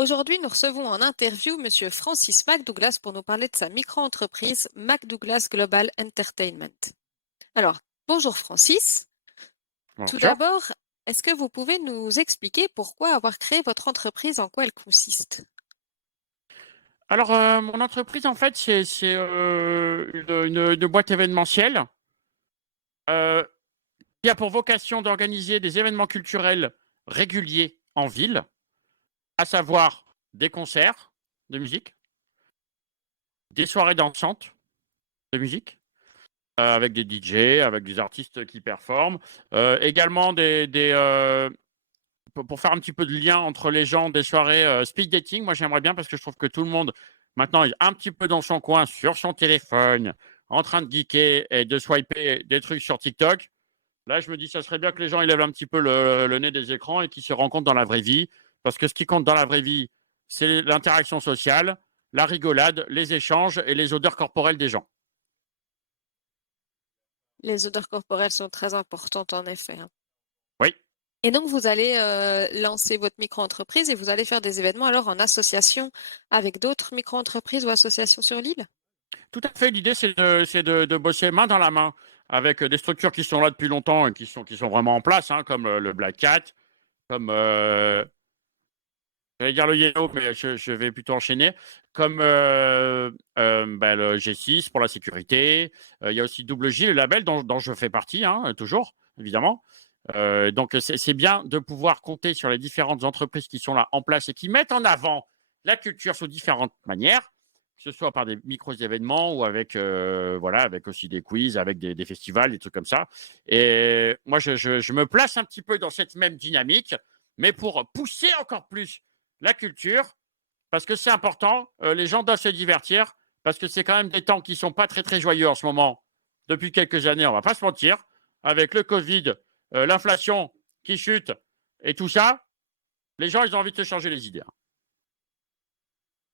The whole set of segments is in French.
Aujourd'hui, nous recevons en interview Monsieur Francis McDouglas pour nous parler de sa micro-entreprise McDouglas Global Entertainment. Alors, bonjour Francis. Tout Bonjour. d'abord, est-ce que vous pouvez nous expliquer pourquoi avoir créé votre entreprise, en quoi elle consiste? Alors, mon entreprise, en fait, c'est une boîte événementielle, heu, qui a pour vocation d'organiser des événements culturels réguliers en ville, à savoir des concerts de musique, des soirées dansantes de musique, avec des DJ, avec des artistes qui performent, également pour faire un petit peu de lien entre les gens, des soirées, speed dating. Moi, j'aimerais bien parce que je trouve que tout le monde, maintenant, est un petit peu dans son coin, sur son téléphone, en train de geeker et de swiper des trucs sur TikTok. Là, je me dis, ça serait bien que les gens, ils lèvent un petit peu le nez des écrans et qu'ils se rencontrent dans la vraie vie. Parce que ce qui compte dans la vraie vie, c'est l'interaction sociale, la rigolade, les échanges et les odeurs corporelles des gens. Les odeurs corporelles sont très importantes en effet, hein. Oui. Et donc, vous allez lancer votre micro-entreprise et vous allez faire des événements alors en association avec d'autres micro-entreprises ou associations sur l'île? Tout à fait. L'idée, c'est de bosser main dans la main avec des structures qui sont là depuis longtemps et qui sont vraiment en place, hein, comme le Black Cat, comme, j'allais dire le Yellow, mais je vais plutôt enchaîner, comme bah, le G6 pour la sécurité. Il y a aussi Double J, le label dont je fais partie, hein, toujours, évidemment. Donc, c'est bien de pouvoir compter sur les différentes entreprises qui sont là en place et qui mettent en avant la culture sous différentes manières, que ce soit par des micros-événements ou avec, voilà, avec aussi des quiz, avec des festivals, des trucs comme ça. Et moi, je me place un petit peu dans cette même dynamique, mais pour pousser encore plus la culture, parce que c'est important. Les gens doivent se divertir, parce que c'est quand même des temps qui sont pas très, très joyeux en ce moment, depuis quelques années, on va pas se mentir, avec le Covid, l'inflation qui chute et tout ça, les gens, ils ont envie de se changer les idées, hein.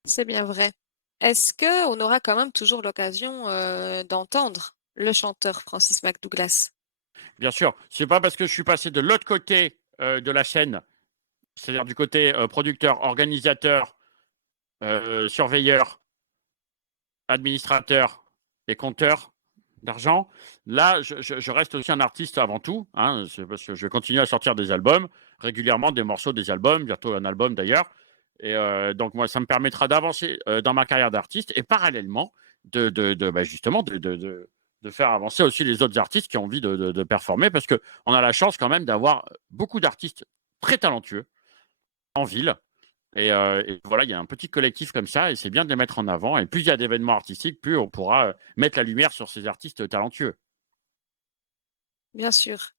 C'est bien vrai. Est-ce qu'on aura quand même toujours l'occasion, d'entendre le chanteur Francis McDouglas? Bien sûr, c'est pas parce que je suis passé de l'autre côté, de la chaîne, c'est-à-dire du côté, producteur, organisateur, surveilleur, administrateur et compteur d'argent. Là, je reste aussi un artiste avant tout, hein, c'est parce que je vais continuer à sortir des albums régulièrement, des morceaux, des albums, bientôt un album d'ailleurs. Et donc moi, ça me permettra d'avancer dans ma carrière d'artiste et parallèlement bah, justement de faire avancer aussi les autres artistes qui ont envie de performer parce qu'on a la chance quand même d'avoir beaucoup d'artistes très talentueux en ville et voilà, il y a un petit collectif comme ça et c'est bien de les mettre en avant et plus il y a d'événements artistiques, plus on pourra, mettre la lumière sur ces artistes talentueux. Bien sûr.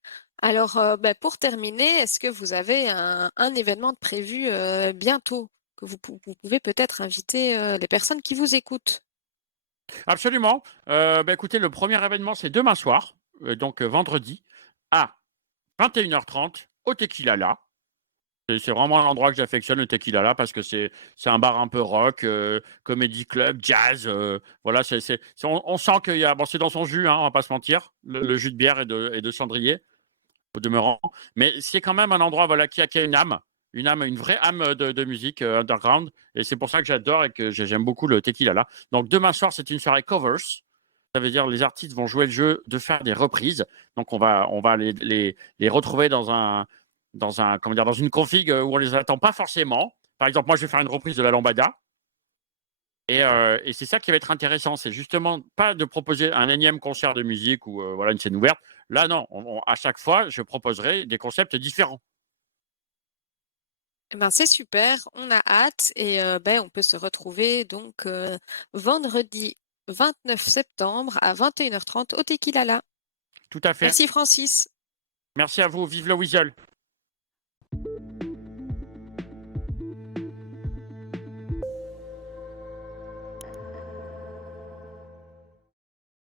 Alors, bah, pour terminer, est-ce que vous avez un événement de prévu, bientôt? Que vous pouvez peut-être inviter, les personnes qui vous écoutent? Absolument, bah, écoutez, le premier événement, c'est demain soir, donc vendredi à 21h30 au Tequila. C'est vraiment un endroit que j'affectionne, le Tequila, parce que c'est un bar un peu rock, comédie club, jazz, voilà, on sent qu'il y a bon, c'est dans son jus, hein, on va pas se mentir, le jus de bière et de cendrier. Au demeurant. Mais c'est quand même un endroit voilà, qui a une âme, une vraie âme de musique underground. Et c'est pour ça que j'adore et que j'aime beaucoup le tequila là. Donc demain soir, c'est une soirée covers. Ça veut dire les artistes vont jouer le jeu de faire des reprises. Donc on va les retrouver comment dire, dans une config où on les attend pas forcément. Par exemple, moi, je vais faire une reprise de la lambada. Et c'est ça qui va être intéressant, c'est justement pas de proposer un énième concert de musique ou voilà une scène ouverte. Là non, à chaque fois, je proposerai des concepts différents. Eh ben, c'est super, on a hâte et beh, on peut se retrouver donc, vendredi 29 septembre à 21h30 au Tequilala. Tout à fait. Merci Francis. Merci à vous, vive le Weasel.